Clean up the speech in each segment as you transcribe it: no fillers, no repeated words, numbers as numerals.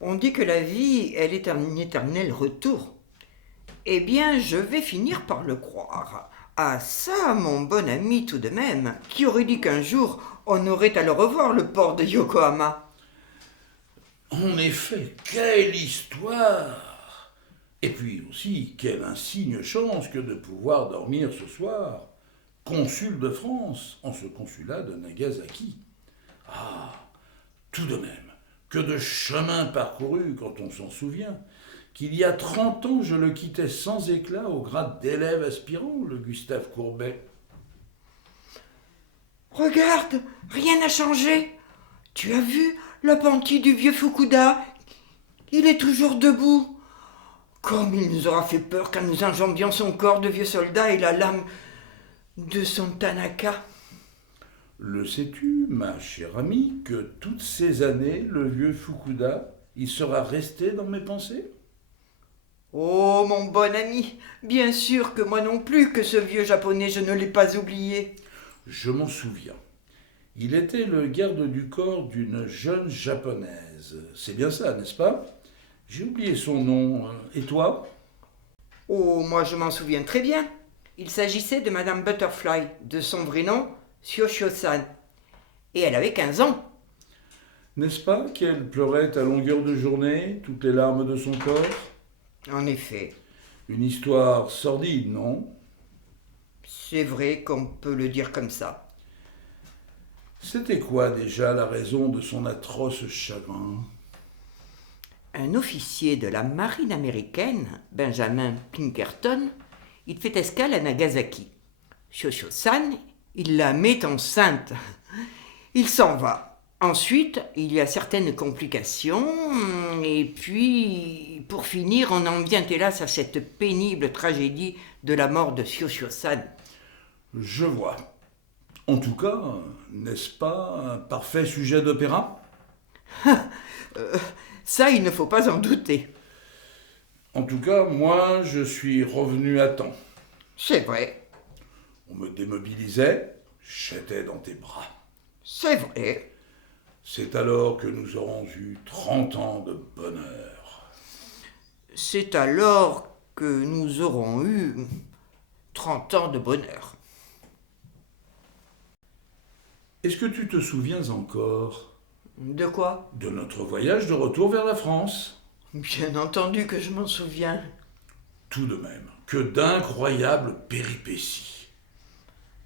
On dit que la vie, elle est un éternel retour. Eh bien, je vais finir par le croire. Ah ça, mon bon ami tout de même, qui aurait dit qu'un jour on aurait à le revoir le port de Yokohama. En effet, quelle histoire! Et puis aussi, quelle insigne chance que de pouvoir dormir ce soir, consul de France, en ce consulat de Nagasaki. Ah, tout de même, que de chemin parcouru quand on s'en souvient, qu'il y a 30 ans je le quittais sans éclat au grade d'élève aspirant, le Gustave Courbet. Regarde, rien n'a changé. Tu as vu le pentis du vieux Fukuda? Il est toujours debout. Comme il nous aura fait peur quand nous enjambions son corps de vieux soldat et la lame de son Tanaka. Le sais-tu, ma chère amie, que toutes ces années, le vieux Fukuda, il sera resté dans mes pensées? Oh, mon bon ami, bien sûr que moi non plus, que ce vieux japonais, je ne l'ai pas oublié. Je m'en souviens. Il était le garde du corps d'une jeune japonaise. C'est bien ça, n'est-ce pas? J'ai oublié son nom. Et toi? Oh, moi je m'en souviens très bien. Il s'agissait de Madame Butterfly, de son vrai nom, Shosho-san. Et elle avait 15 ans. N'est-ce pas qu'elle pleurait à longueur de journée, toutes les larmes de son corps? En effet, Une histoire sordide, non? c'est vrai qu'on peut le dire comme ça. C'était quoi déjà la raison de son atroce chagrin? Un officier de la marine américaine, Benjamin Pinkerton, il fait escale à Nagasaki. Shosho-san, il la met enceinte. Il s'en va. Ensuite, il y a certaines complications, et puis, pour finir, on en vient hélas à cette pénible tragédie de la mort de Shosho-san. Je vois. En tout cas, n'est-ce pas un parfait sujet d'opéra? Ça, il ne faut pas en douter. En tout cas, moi, je suis revenu à temps. C'est vrai, On me démobilisait, j'étais dans tes bras. c'est vrai. C'est alors que nous aurons eu 30 ans de bonheur. C'est alors que nous aurons eu 30 ans de bonheur. Est-ce que tu te souviens encore De quoi? de notre voyage de retour vers la France? Bien entendu que je m'en souviens. Tout de même, que d'incroyables péripéties.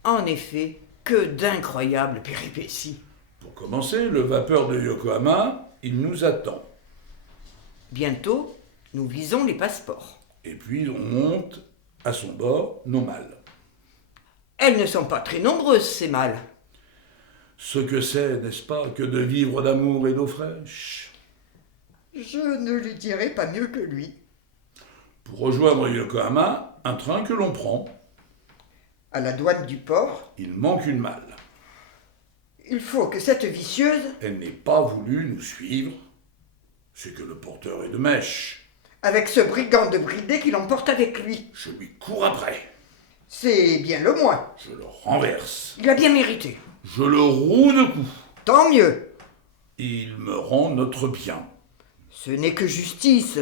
En effet, que d'incroyables péripéties. Pour commencer, le vapeur de Yokohama, il nous attend. Bientôt, nous visons les passeports. Et puis on monte à son bord nos malles. Elles ne sont pas très nombreuses, ces malles. Ce que c'est, n'est-ce pas, que de vivre d'amour et d'eau fraîche. Je ne lui dirai pas mieux que lui. Pour rejoindre Yokohama, un train que l'on prend, À la douane du port, il manque une malle. il faut que cette vicieuse, Elle n'est pas voulu nous suivre. C'est que le porteur est de mèche. avec ce brigand de bridé qui l'emporte avec lui. Je lui cours après. C'est bien le moins. Je le renverse. Il a bien mérité. Je le roue de coups. Tant mieux. Il me rend notre bien. Ce n'est que justice.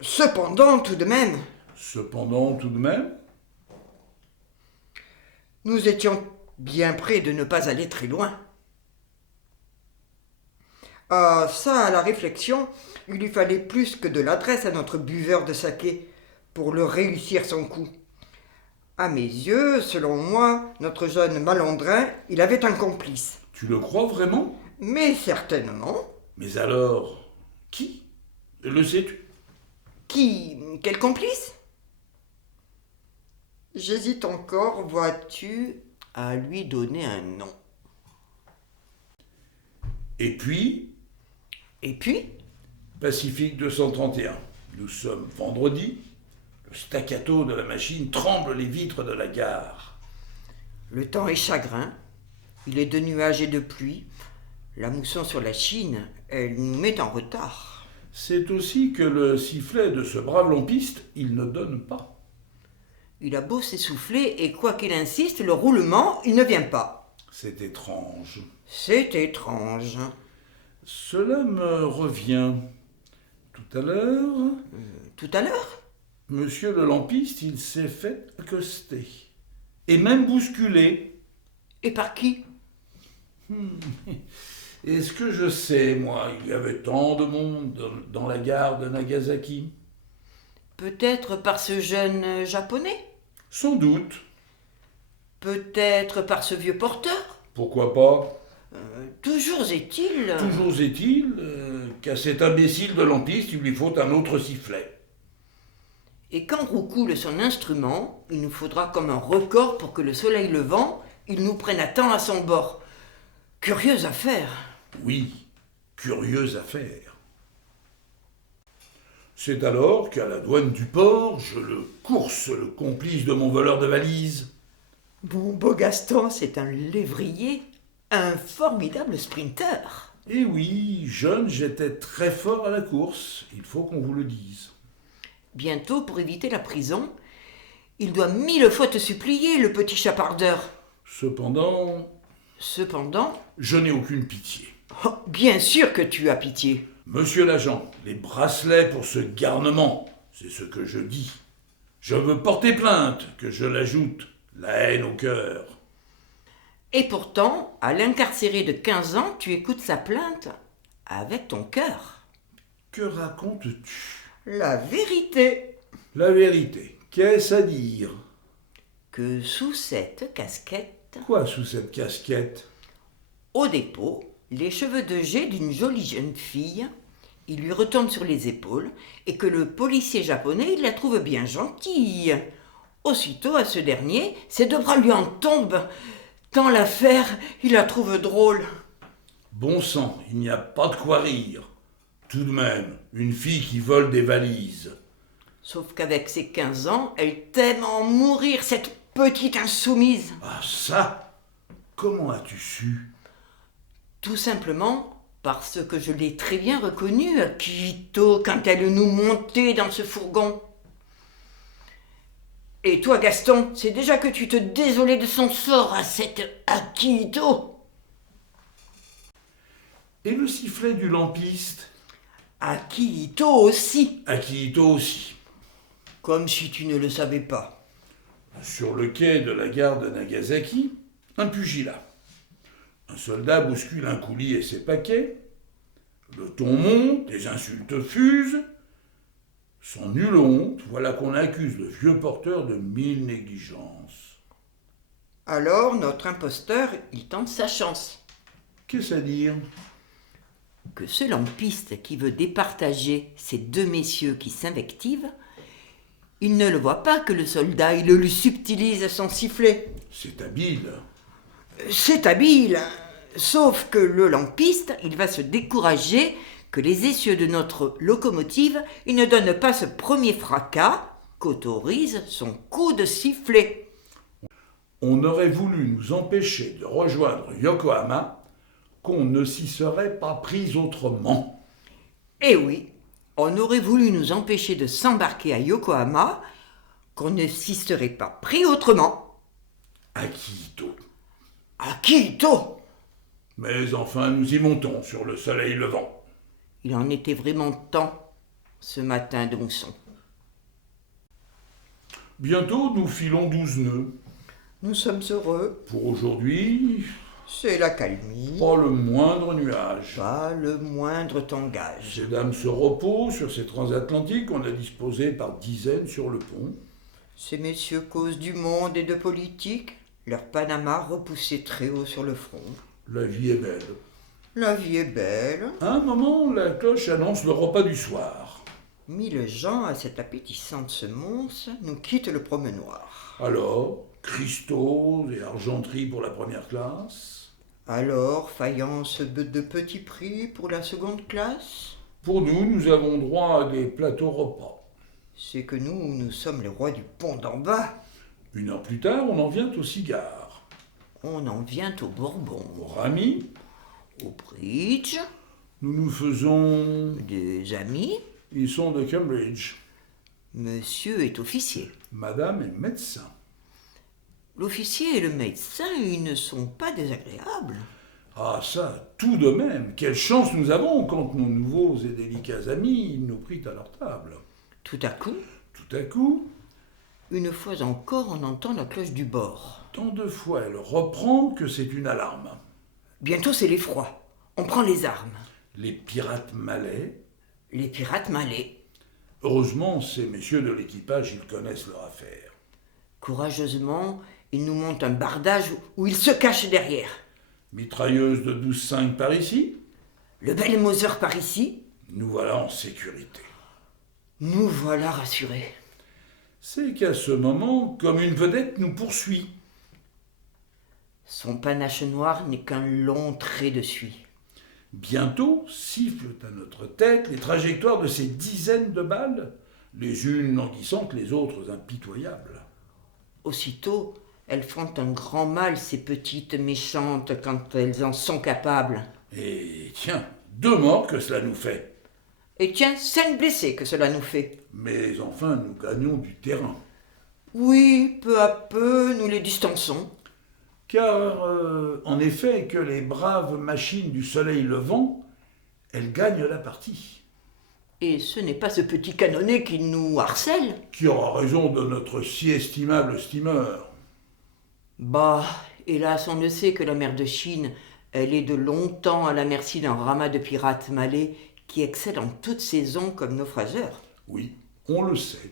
Cependant, tout de même, Cependant, tout de même, nous étions bien près de ne pas aller très loin. Ah, ça, à la réflexion, il lui fallait plus que de l'adresse à notre buveur de saké pour le réussir son coup. À mes yeux, selon moi, notre jeune malandrin, il avait un complice. tu le crois vraiment? Mais certainement. Mais alors, qui? Le sais-tu? Qui? Quel complice? J'hésite encore, vois-tu, à lui donner un nom. Et puis, Et puis, Pacifique 231. Nous sommes vendredi. Le staccato de la machine tremble les vitres de la gare. le temps est chagrin, il est de nuages et de pluie. La mousson sur la Chine, elle nous met en retard. C'est aussi que le sifflet de ce brave lampiste, il ne donne pas. Il a beau s'essouffler et quoi qu'il insiste, le roulement, il ne vient pas. C'est étrange. C'est étrange. Cela me revient. Tout à l'heure, Tout à l'heure? monsieur le lampiste, il s'est fait accoster. Et même bousculer. Et par qui? Est-ce que je sais, moi, il y avait tant de monde dans la gare de Nagasaki? Peut-être par ce jeune japonais? Sans doute. Peut-être par ce vieux porteur? Pourquoi pas? Toujours est-il... Toujours est-il qu'à cet imbécile de lampiste, il lui faut un autre sifflet. Et quand roucoule son instrument, il nous faudra comme un record pour que le soleil levant, il nous prenne à temps à son bord. Curieuse affaire. Oui, curieuse affaire. C'est alors qu'à la douane du port, je le course, le complice de mon voleur de valises. Mon beau Gaston, c'est un lévrier, un formidable sprinter. Et oui, jeune, j'étais très fort à la course, il faut qu'on vous le dise. Bientôt, pour éviter la prison, il doit 1000 fois te supplier, le petit chapardeur. Cependant, Je n'ai aucune pitié. Oh, bien sûr que tu as pitié. Monsieur l'agent, les bracelets pour ce garnement, c'est ce que je dis. Je veux porter plainte, que je l'ajoute, la haine au cœur. Et pourtant, à l'incarcéré de 15 ans, tu écoutes sa plainte avec ton cœur. Que racontes-tu? La vérité. La vérité, qu'est-ce à dire? Que sous cette casquette, Quoi sous cette casquette? au dépôt, les cheveux de jet d'une jolie jeune fille, il lui retombe sur les épaules et que le policier japonais il la trouve bien gentille. Aussitôt, à ce dernier, ses deux bras lui en tombent, tant l'affaire, il la trouve drôle. Bon sang, il n'y a pas de quoi rire. Tout de même, une fille qui vole des valises. Sauf qu'avec ses 15 ans, elle t'aime en mourir, cette petite insoumise. Ah ça? Comment as-tu su? Tout simplement parce que je l'ai très bien reconnue, Akihito, quand elle nous montait dans ce fourgon. Et toi, Gaston, c'est déjà que tu te désolais de son sort à cette Akihito. Et le sifflet du lampiste? Akihito aussi, Akihito aussi. comme si tu ne le savais pas. Sur le quai de la gare de Nagasaki, un pugilat. Un soldat bouscule un coulis et ses paquets. Le ton monte, les insultes fusent. Sans nulle honte, voilà qu'on accuse le vieux porteur de 1000 négligences. Alors, notre imposteur, il tente sa chance. Qu'est-ce à dire? Que ce lampiste qui veut départager ces deux messieurs qui s'invectivent, il ne le voit pas que le soldat, il lui subtilise son sifflet. C'est habile. C'est habile, sauf que le lampiste, il va se décourager que les essieux de notre locomotive, ils ne donnent pas ce premier fracas qu'autorise son coup de sifflet. On aurait voulu nous empêcher de rejoindre Yokohama, qu'on ne s'y serait pas pris autrement. Eh oui, on aurait voulu nous empêcher de s'embarquer à Yokohama, qu'on ne s'y serait pas pris autrement. Akihito. Akihito! Mais enfin, nous y montons sur le soleil levant. Il en était vraiment temps, ce matin de mousson. Bientôt, nous filons 12 nœuds. Nous sommes heureux. Pour aujourd'hui, C'est la calmie. pas le moindre nuage. Pas le moindre tangage. Ces dames se reposent sur ces transatlantiques qu'on a disposés par dizaines sur le pont. Ces messieurs causent du monde et de politique, leur Panama repoussé très haut sur le front. La vie est belle. La vie est belle. À un moment, la cloche annonce le repas du soir. 1000 gens à cette appétissante semonce nous quittent le promenoir. Alors, cristaux et argenterie pour la première classe. Alors, faïence de petit prix pour la seconde classe. Pour nous, nous avons droit à des plateaux repas. C'est que nous sommes les rois du pont d'en bas. 1 heure plus tard, on en vient au cigare. On en vient au bourbon, Au rami, au bridge, nous nous faisons... des amis. Ils sont de Cambridge. Monsieur est officier. Madame est médecin. L'officier et le médecin, ils ne sont pas désagréables. Ah ça, tout de même, quelle chance nous avons quand nos nouveaux et délicats amis nous prient à leur table. Tout à coup, Tout à coup, une fois encore, on entend la cloche du bord. tant de fois elle reprend que c'est une alarme. Bientôt, c'est l'effroi. On prend les armes. Les pirates malais, Les pirates malais. heureusement, ces messieurs de l'équipage, ils connaissent leur affaire. Courageusement, ils nous montent un bardage où ils se cachent derrière. Mitrailleuse de 12,5 par ici, Le bel Mauser par ici. nous voilà en sécurité. Nous voilà rassurés. C'est qu'à ce moment, comme une vedette nous poursuit. Son panache noir n'est qu'un long trait de suie. Bientôt sifflent à notre tête les trajectoires de ces dizaines de balles, les unes languissantes, les autres impitoyables. Aussitôt, elles font un grand mal, ces petites méchantes, quand elles en sont capables. Et tiens, 2 morts que cela nous fait. Et tiens, 5 blessés que cela nous fait. Mais enfin, nous gagnons du terrain. Oui, peu à peu, nous les distançons. Car, en effet, que les braves machines du soleil levant, elles gagnent la partie. Et ce n'est pas ce petit canonnier qui nous harcèle. Qui aura raison de notre si estimable steamer? Bah, hélas, on ne sait que la mer de Chine, elle est de longtemps à la merci d'un ramas de pirates malais qui excellent en toute saison comme naufrageurs. Oui, on le sait.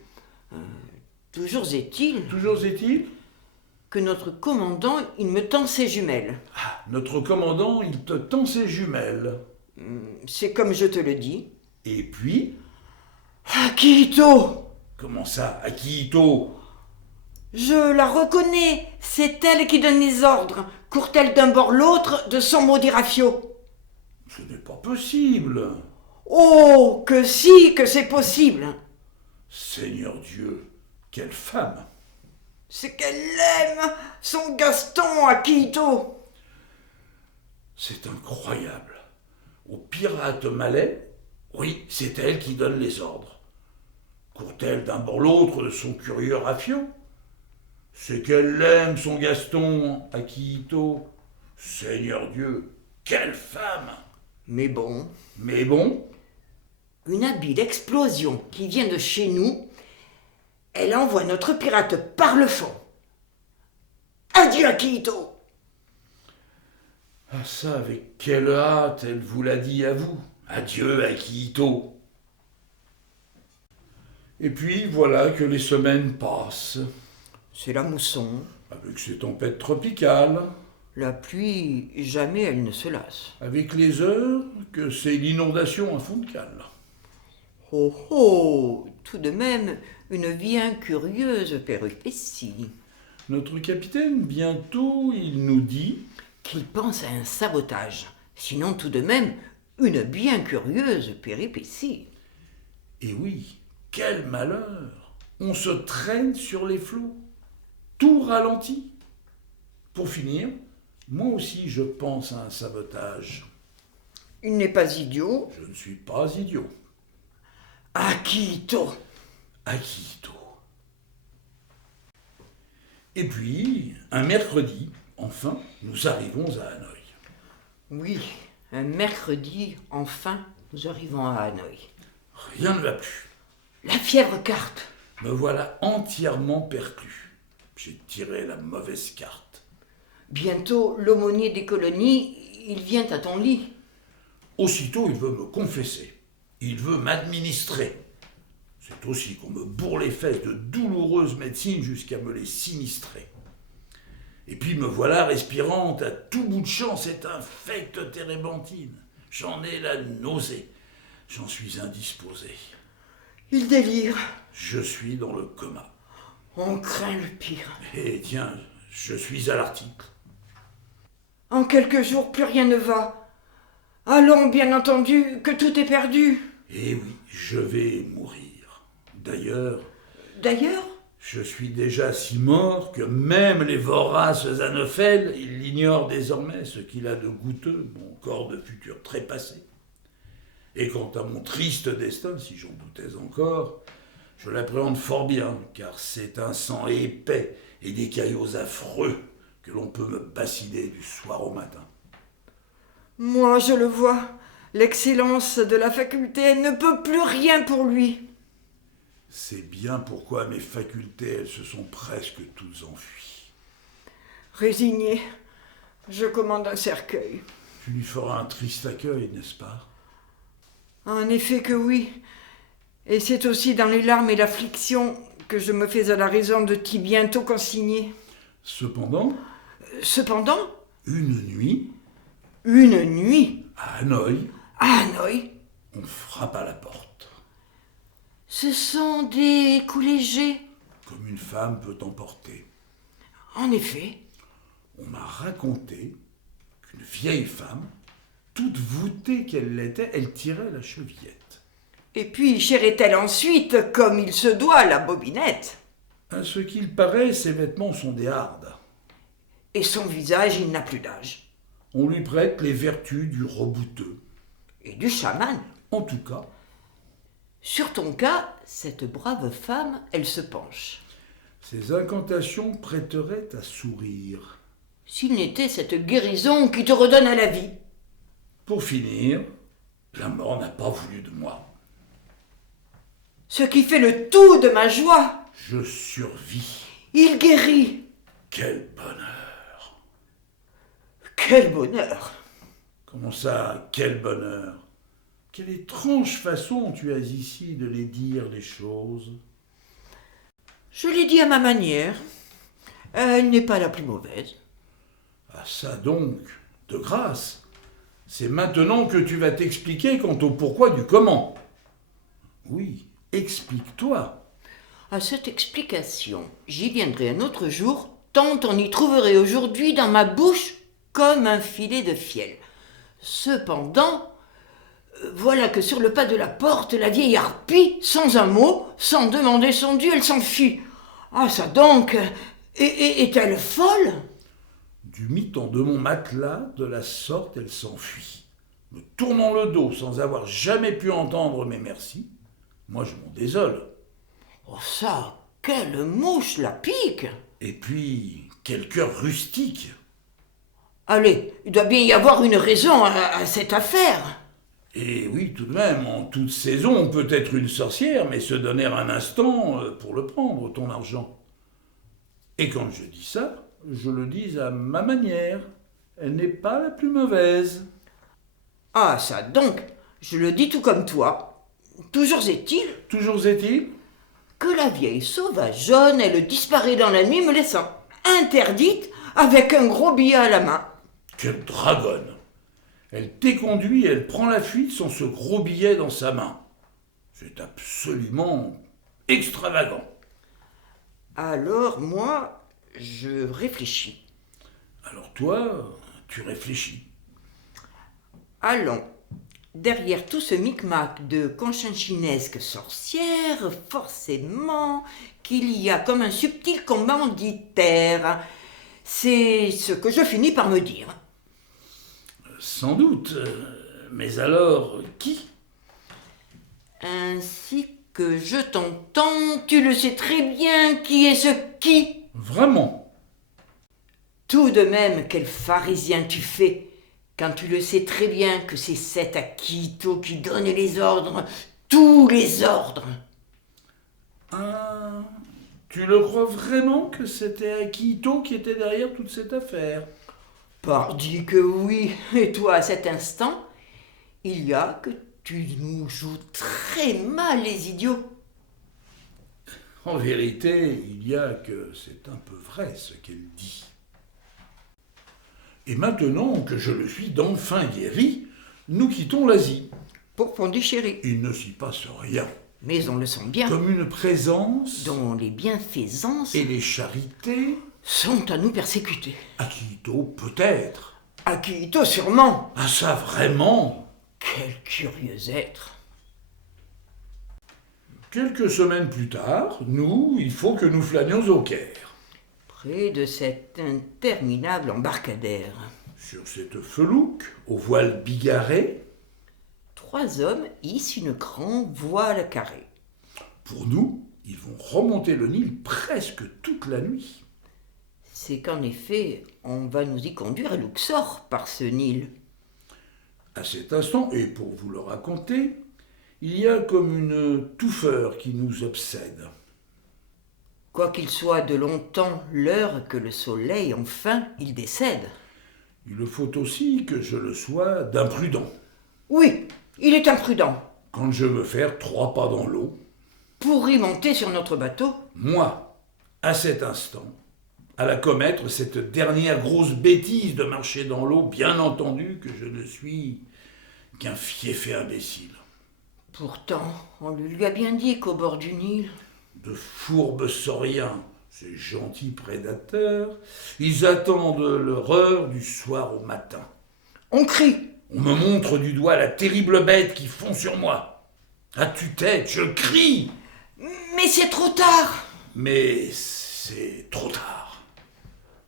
Toujours est-il Toujours est-il, que notre commandant, il me tend ses jumelles. notre commandant, il te tend ses jumelles. C'est comme je te le dis. Et puis, Akihito! comment ça, Akihito? Je la reconnais, c'est elle qui donne les ordres. Court-elle d'un bord l'autre de son maudit rafio? Ce n'est pas possible. Oh, que si, que c'est possible. Seigneur Dieu, quelle femme! C'est qu'elle l'aime, son Gaston, Akihito. C'est incroyable. Au pirate malais, oui, c'est elle qui donne les ordres. Court-elle d'un bord l'autre de son curieux rafio? C'est qu'elle l'aime, son Gaston, Akihito. Seigneur Dieu, quelle femme! Mais bon, Mais bon, une habile explosion qui vient de chez nous, elle envoie notre pirate par le fond. Adieu, Akihito! ah ça, avec quelle hâte elle vous l'a dit à vous. Adieu, Akihito. Et puis voilà que les semaines passent, C'est la mousson. avec ces tempêtes tropicales, La pluie, jamais elle ne se lasse. avec les heures que c'est l'inondation à fond de cale. Oh oh, tout de même, une bien curieuse péripétie. Notre capitaine, bientôt, il nous dit Qu'il pense à un sabotage. Sinon, tout de même, une bien curieuse péripétie. Et oui, quel malheur! On se traîne sur les flots, tout ralenti. Pour finir, moi aussi je pense à un sabotage. Il n'est pas idiot. Je ne suis pas idiot. Akihito! Akihito. Et puis, un mercredi, enfin, nous arrivons à Hanoï. Oui, un mercredi, enfin, nous arrivons à Hanoï. Rien ne va plus. La fièvre carte. Me voilà entièrement perclus. J'ai tiré la mauvaise carte. Bientôt, l'aumônier des colonies, il vient à ton lit. Aussitôt, il veut me confesser. Il veut m'administrer. C'est aussi qu'on me bourre les fesses de douloureuses médecines jusqu'à me les sinistrer. Et puis me voilà respirante à tout bout de champ cette infecte térébenthine. J'en ai la nausée. J'en suis indisposé. Il délire. Je suis dans le coma. On craint le pire. Et tiens, je suis à l'article. En quelques jours, plus rien ne va. Allons, bien entendu, que tout est perdu. Et oui, je vais mourir. D'ailleurs, je suis déjà si mort que même les voraces anophèles, ils l'ignorent désormais, ce qu'il a de goûteux, mon corps de futur trépassé. Et quant à mon triste destin, si j'en doutais encore, je l'appréhende fort bien, car c'est un sang épais et des caillots affreux que l'on peut me bassiner du soir au matin. Moi, je le vois. L'excellence de la faculté, elle ne peut plus rien pour lui. C'est bien pourquoi mes facultés, elles se sont presque toutes enfuies. Résigné, je commande un cercueil. Tu lui feras un triste accueil, n'est-ce pas? En effet que oui. Et c'est aussi dans les larmes et l'affliction que je me fais à la raison de t'y bientôt consigner. Cependant, une nuit, à Hanoï, Hanoï, on frappe à la porte. ce sont des coups légers. Comme une femme peut emporter. En effet. On m'a raconté qu'une vieille femme, toute voûtée qu'elle l'était, elle tirait la chevillette. Et puis chérait-elle ensuite, comme il se doit, la bobinette. À ce qu'il paraît, ses vêtements sont des hardes. Et son visage, il n'a plus d'âge. On lui prête les vertus du rebouteux. Et du chaman. En tout cas, sur ton cas, cette brave femme, elle se penche. Ses incantations prêteraient à sourire. S'il n'était cette guérison qui te redonne à la vie. Pour finir, la mort n'a pas voulu de moi. Ce qui fait le tout de ma joie. Je survis. Il guérit. Quel bonheur! Quel bonheur! Comment ça, quel bonheur? Quelle étrange façon tu as ici de les dire, les choses. Je l'ai dit à ma manière. Elle n'est pas la plus mauvaise. Ah ça donc, de grâce. C'est maintenant que tu vas t'expliquer quant au pourquoi du comment. Oui, explique-toi. À cette explication, j'y viendrai un autre jour, tant on y trouverait aujourd'hui dans ma bouche comme un filet de fiel. Cependant, voilà que sur le pas de la porte, la vieille harpie, sans un mot, sans demander son dû, elle s'enfuit. Ah ça donc, est-elle folle? Du miton de mon matelas, de la sorte, elle s'enfuit. Me tournant le dos sans avoir jamais pu entendre mes merci, moi je m'en désole. Oh ça, quelle mouche la pique! Et puis, quel cœur rustique! Allez, il doit bien y avoir une raison à cette affaire. Et oui, tout de même, en toute saison, on peut être une sorcière, mais se donner un instant pour le prendre, ton argent. Et quand je dis ça, je le dis à ma manière. Elle n'est pas la plus mauvaise. Ah ça donc, je le dis tout comme toi. Toujours est-il que la vieille sauvageonne, elle disparaît dans la nuit, me laissant interdite avec un gros billet à la main. Quelle dragonne! Elle t'éconduit et elle prend la fuite sans ce gros billet dans sa main. C'est absolument extravagant. Alors moi, je réfléchis. Alors toi, tu réfléchis. Allons, derrière tout ce micmac de conchinchinesque sorcière, forcément qu'il y a comme un subtil commanditaire. C'est ce que je finis par me dire. Sans doute, mais alors, qui? Ainsi que je t'entends, tu le sais très bien qui est ce qui. Vraiment? Tout de même, quel pharisien tu fais, quand tu le sais très bien que c'est cet Akito qui donne les ordres, tous les ordres. Ah, tu le crois vraiment que c'était Akito qui était derrière toute cette affaire? Pardi que oui, et toi à cet instant, il y a que tu nous joues très mal les idiots. En vérité, il y a que c'est un peu vrai ce qu'elle dit. Et maintenant que je le suis d'enfin guéri, nous quittons l'Asie. Pour Pondichéry. Il ne s'y passe rien. Mais on le sent bien. Comme une présence dont les bienfaisances et les charités sont à nous persécuter. Akito peut-être. Akito sûrement. Ah ça vraiment? Quel curieux être. Quelques semaines plus tard, il faut que nous flânions au Caire. Près de cet interminable embarcadère. Sur cette felouque, aux voiles bigarrées, 3 hommes hissent une grande voile carrée. Pour nous, ils vont remonter le Nil presque toute la nuit. C'est qu'en effet, on va nous y conduire à Luxor par ce Nil. À cet instant, et pour vous le raconter, il y a comme une touffeur qui nous obsède. Quoiqu'il soit de longtemps l'heure que le soleil, enfin, il décède. Il faut aussi que je le sois d'imprudent. Oui, il est imprudent. Quand je veux faire 3 pas dans l'eau, Pour y monter sur notre bateau, moi, à cet instant, à la commettre cette dernière grosse bêtise de marcher dans l'eau, bien entendu que je ne suis qu'un fieffé imbécile. pourtant, on le lui a bien dit qu'au bord du Nil. De fourbes sauriens, ces gentils prédateurs, ils attendent l'horreur du soir au matin. On crie. On me montre du doigt la terrible bête qui fond sur moi. À tue-tête, je crie, Mais c'est trop tard. mais c'est trop tard.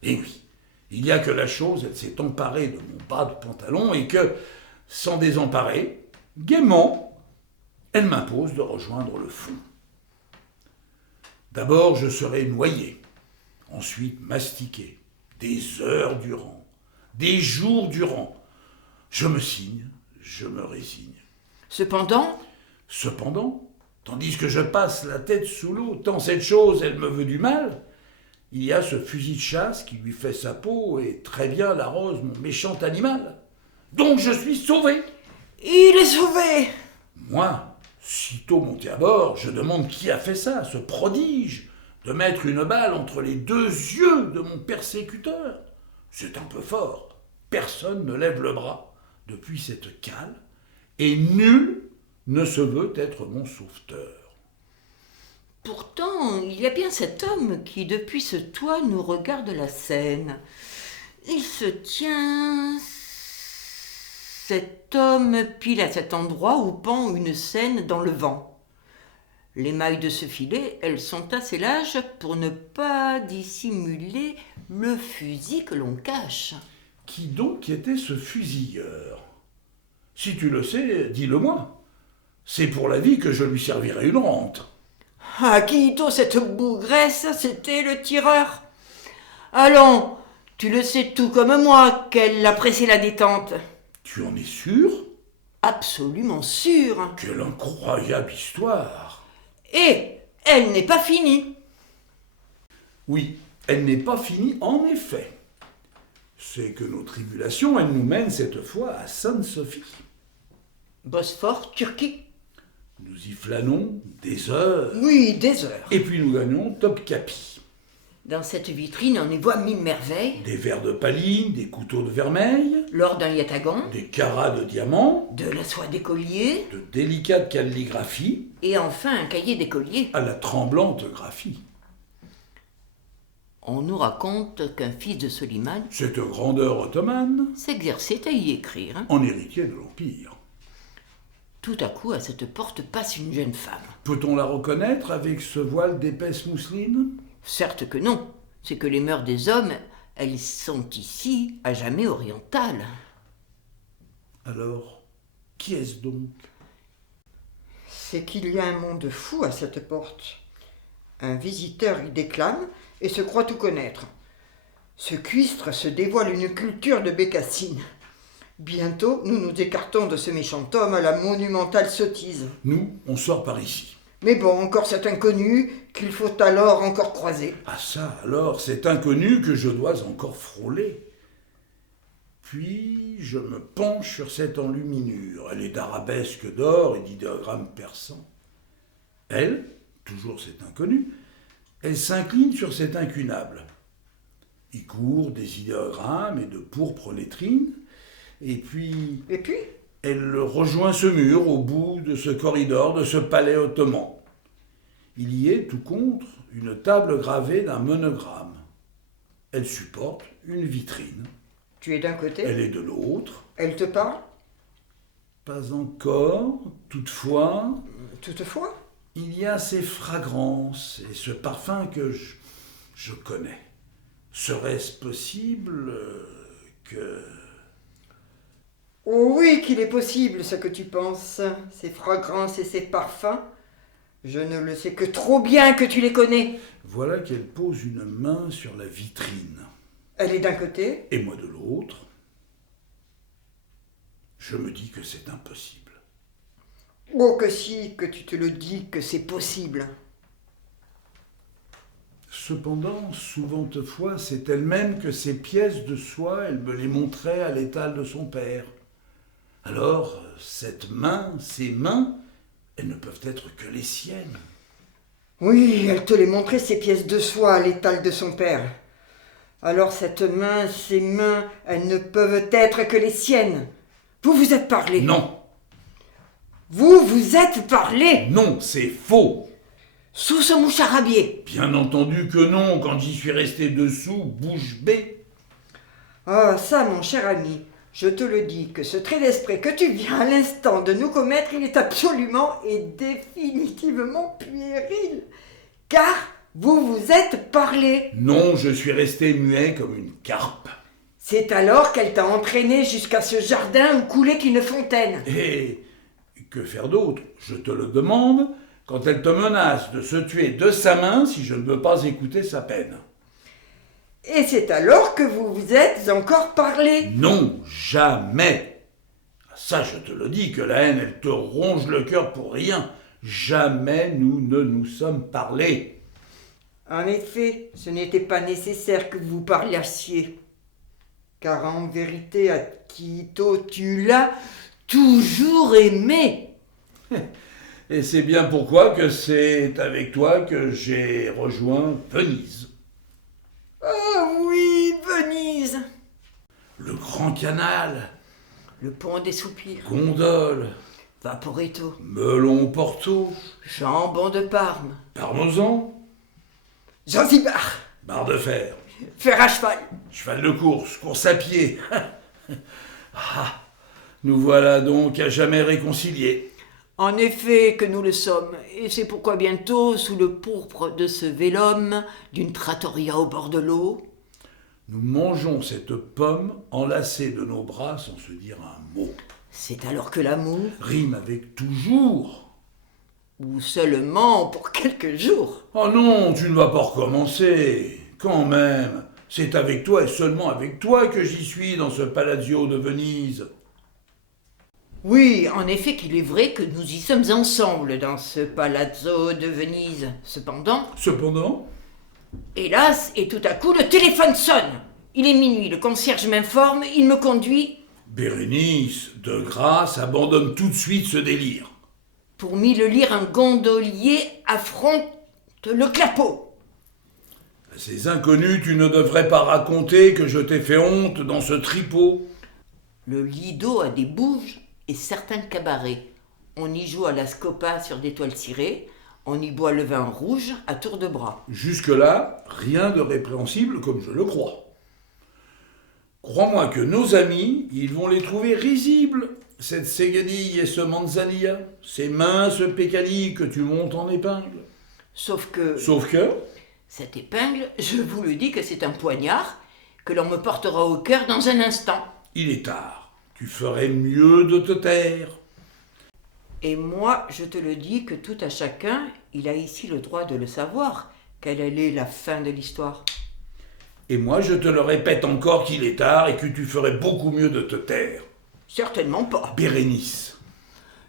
Et oui, il y a que la chose, elle s'est emparée de mon bas de pantalon et que, sans désemparer, gaiement, elle m'impose de rejoindre le fond. D'abord, je serai noyé, ensuite mastiqué, des heures durant, des jours durant. Je me signe, je me résigne. Cependant, Tandis que je passe la tête sous l'eau, tant cette chose, elle me veut du mal, il y a ce fusil de chasse qui lui fait sa peau et très bien l'arrose mon méchant animal. Donc je suis sauvé. il est sauvé. Moi, sitôt monté à bord, je demande qui a fait ça, ce prodige, de mettre une balle entre les 2 yeux de mon persécuteur. C'est un peu fort. Personne ne lève le bras depuis cette cale, et nul ne se veut être mon sauveteur. Pourtant, il y a bien cet homme qui, depuis ce toit, nous regarde la scène. Il se tient... Cet homme pile à cet endroit où pend une scène dans le vent. Les mailles de ce filet, elles sont assez larges pour ne pas dissimuler le fusil que l'on cache. Qui donc était ce fusilleur? Si tu le sais, dis-le-moi. C'est pour la vie que je lui servirai une rente. Ah, Quito, cette bougresse, c'était le tireur. Allons, tu le sais tout comme moi qu'elle appréciait la détente. Tu en es sûr? Absolument sûr. Quelle incroyable histoire! Et elle n'est pas finie. Oui, elle n'est pas finie en effet. C'est que nos tribulations, elles nous mènent cette fois à Sainte-Sophie. Bosphore, Turquie. Nous y flânons des heures. Oui, des heures. Et puis nous gagnons Topkapi. Dans cette vitrine, on y voit 1000 merveilles. Des verres de paline, des couteaux de vermeil, L'or d'un yatagan, des carats de diamants, de la soie d'écolier, de délicates calligraphies et enfin un cahier d'écolier. à la tremblante graphie. On nous raconte qu'un fils de Soliman Cette grandeur ottomane, s'exerçait à y écrire. en héritier de l'Empire. Tout à coup, à cette porte passe une jeune femme. Peut-on la reconnaître avec ce voile d'épaisse mousseline? Certes que non, c'est que les mœurs des hommes, elles sont ici à jamais orientales. Alors, qui est-ce donc? C'est qu'il y a un monde fou à cette porte. Un visiteur y déclame et se croit tout connaître. Ce cuistre se dévoile une culture de bécassine. Bientôt, nous nous écartons de ce méchant homme à la monumentale sottise. Nous, on sort par ici. Mais bon, encore cet inconnu qu'il faut alors encore croiser. Ah ça, alors, cet inconnu que je dois encore frôler. Puis, je me penche sur cette enluminure. Elle est d'arabesques d'or et d'idéogrammes persans. Elle, toujours cet inconnu, elle s'incline sur cet incunable. Il court des idéogrammes et de pourpres lettrines, et puis Et puis, elle rejoint ce mur au bout de ce corridor de ce palais ottoman. Il y est, tout contre, une table gravée d'un monogramme. Elle supporte une vitrine. tu es d'un côté, Elle est de l'autre. elle te parle. Pas encore, toutefois, Toutefois, il y a ces fragrances et ce parfum que je connais. Serait-ce possible que... oh oui qu'il est possible ce que tu penses. Ces fragrances et ces parfums, je ne le sais que trop bien que tu les connais. Voilà qu'elle pose une main sur la vitrine, Elle est d'un côté, et moi de l'autre. je me dis que c'est impossible. Oh que si, que tu te le dis, que c'est possible. Cependant, souvent fois, c'est elle-même que ces pièces de soie, elle me les montrait à l'étal de son père. Alors, cette main, ces mains, elles ne peuvent être que les siennes. Oui, elle te les montrait, ces pièces de soie, à l'étal de son père. Alors cette main, ces mains, elles ne peuvent être que les siennes. Vous vous êtes parlé. Non, Vous vous êtes parlé. non, c'est faux. Sous ce moucharabier. Bien entendu que non, quand j'y suis resté dessous, bouche bée. Ah, ça, mon cher ami, je te le dis, que ce trait d'esprit que tu viens à l'instant de nous commettre, il est absolument et définitivement puéril. Car vous vous êtes parlé. Non, je suis resté muet comme une carpe. C'est alors qu'elle t'a entraîné jusqu'à ce jardin où coulait une fontaine. Et que faire d'autre, je te le demande, quand elle te menace de se tuer de sa main si je ne veux pas écouter sa peine? Et c'est alors que vous vous êtes encore parlé. Non, jamais. Ça, je te le dis, que la haine, elle te ronge le cœur pour rien. Jamais nous ne nous sommes parlé. En effet, ce n'était pas nécessaire que vous parlissiez. Car en vérité, Akito, tu l'as toujours aimé. Et c'est bien pourquoi que c'est avec toi que j'ai rejoint Venise. Oh oui, Venise. Le Grand Canal, Le pont des soupirs, gondole, Vaporetto, melon Porto, jambon de Parme, parmesan, Zanzibar, barre de fer, fer à cheval. cheval de course à pied. Ah, nous voilà donc à jamais réconciliés. En effet que nous le sommes, et c'est pourquoi bientôt, sous le pourpre de ce vélum, d'une trattoria au bord de l'eau, Nous mangeons cette pomme enlacée de nos bras sans se dire un mot. c'est alors que l'amour, Rime avec toujours. ou seulement pour quelques jours, Oh non, tu ne vas pas recommencer. Quand même, c'est avec toi et seulement avec toi que j'y suis dans ce Palazzo de Venise. oui, en effet qu'il est vrai que nous y sommes ensemble dans ce palazzo de Venise. Cependant, Hélas, et tout à coup, le téléphone sonne. Il est minuit, le concierge m'informe, il me conduit Bérénice, de grâce, abandonne tout de suite ce délire. pour m'y le lire. Un gondolier affronte le clapot. À ces inconnus, tu ne devrais pas raconter que je t'ai fait honte dans ce tripot. Le Lido a des bouges et certains cabarets. On y joue à la scopa sur des toiles cirées, on y boit le vin rouge à tour de bras. Jusque-là, rien de répréhensible comme je le crois. Crois-moi que nos amis, ils vont les trouver risibles, cette Ségadille et ce Manzanilla, ces minces pécalis que tu montes en épingle. Sauf que Sauf que, cette épingle, je vous le dis que c'est un poignard que l'on me portera au cœur dans un instant. il est tard, tu ferais mieux de te taire. Et moi, je te le dis que tout à chacun, il a ici le droit de le savoir, quelle est la fin de l'histoire. Et moi, je te le répète encore qu'il est tard et que tu ferais beaucoup mieux de te taire. Certainement pas. Bérénice.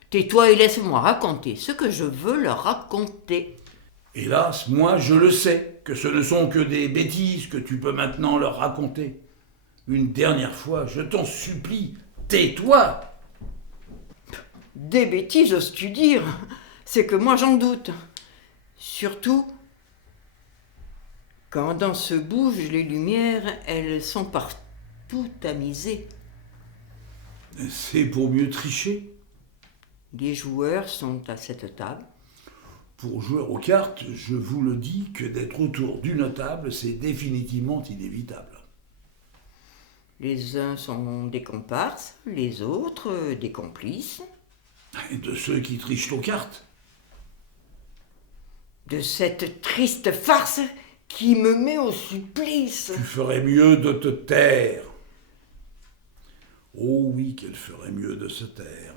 Tais-toi et laisse-moi raconter ce que je veux leur raconter. Hélas, moi, je le sais, que ce ne sont que des bêtises que tu peux maintenant leur raconter. Une dernière fois, je t'en supplie, tais-toi. Des bêtises, oses-tu dire? C'est que moi j'en doute. Surtout quand dans ce bouge les lumières, elles sont partout tamisées. C'est pour mieux tricher. Les joueurs sont à cette table. Pour jouer aux cartes, je vous le dis que d'être autour d'une table, c'est définitivement inévitable. Les uns sont des comparses, les autres des complices. Et de ceux qui trichent aux cartes. De cette triste farce qui me met au supplice. Tu ferais mieux de te taire. Oh oui, qu'elle ferait mieux de se taire.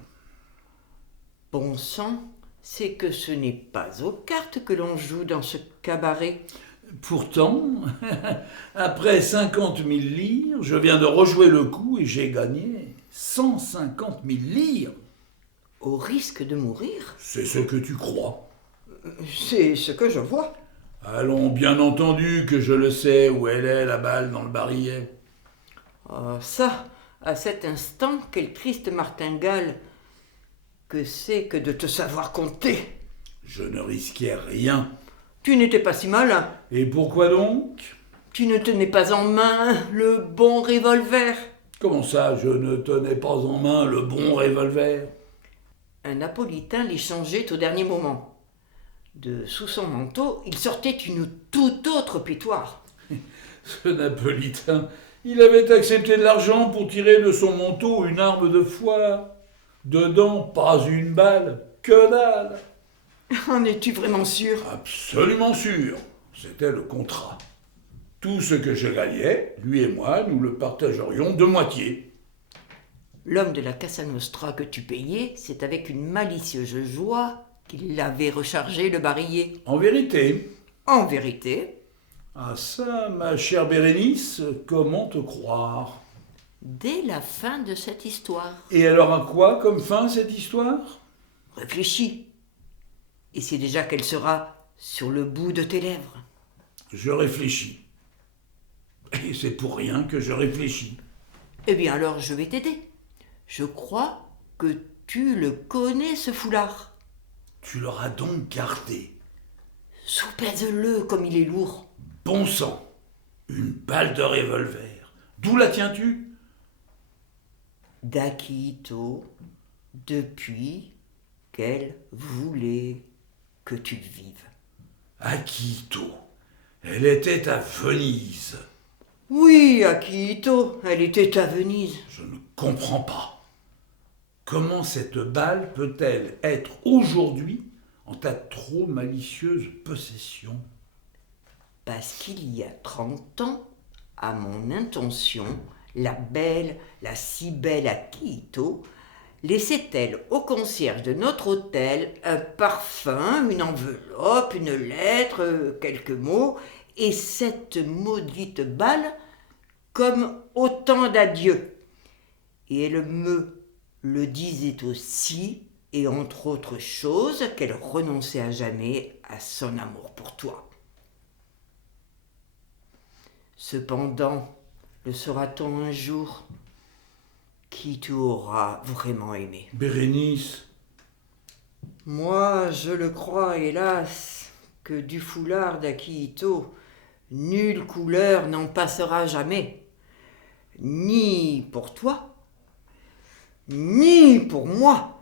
Bon sang, c'est que ce n'est pas aux cartes que l'on joue dans ce cabaret. Pourtant, après 50 000 livres, je viens de rejouer le coup et j'ai gagné 150 000 livres. Au risque de mourir? C'est ce que tu crois. C'est ce que je vois. Allons, bien entendu que je le sais où elle est, la balle dans le barillet. Ah, ça, à cet instant, quelle triste martingale que c'est que de te savoir compter. Je ne risquais rien. Tu n'étais pas si malin. Et pourquoi donc? Tu ne tenais pas en main le bon revolver. Comment ça, je ne tenais pas en main le bon revolver? Un Napolitain l'échangeait au dernier moment. De sous son manteau, il sortait une toute autre pétoire. Ce Napolitain, il avait accepté de l'argent pour tirer de son manteau une arme de foire. Dedans, pas une balle, que dalle. En es-tu vraiment sûr? Absolument sûr, c'était le contrat. Tout ce que je gagnais, lui et moi, nous le partagerions de moitié. L'homme de la Casa Nostra que tu payais, c'est avec une malicieuse joie qu'il avait rechargé le barillet. En vérité? En vérité, Ah ça, ma chère Bérénice, comment te croire? dès la fin de cette histoire, Et alors à quoi comme fin cette histoire? réfléchis. Et c'est déjà qu'elle sera sur le bout de tes lèvres. Je réfléchis. Et c'est pour rien que je réfléchis. Eh bien alors je vais t'aider. Je crois que tu le connais, ce foulard. Tu l'auras donc gardé. Soupèse-le comme il est lourd. Bon sang, une balle de revolver. D'où la tiens-tu? d'Akihito, depuis qu'elle voulait que tu vives. Akihito, elle était à Venise. Oui, Akihito, elle était à Venise. Je ne comprends pas. Comment cette balle peut-elle être aujourd'hui en ta trop malicieuse possession? Parce qu'il y a 30 ans, à mon intention, la si belle Akihito, laissait-elle au concierge de notre hôtel un parfum, une enveloppe, une lettre, quelques mots, et cette maudite balle comme autant d'adieux. Et elle me le disait aussi, et entre autres choses, qu'elle renonçait à jamais à son amour pour toi. Cependant, le saura-t-on un jour qui tu auras vraiment aimé? Bérénice, Moi, je le crois, hélas, que du foulard d'Akihito, Nulle couleur n'en passera jamais, ni pour toi, ni pour moi.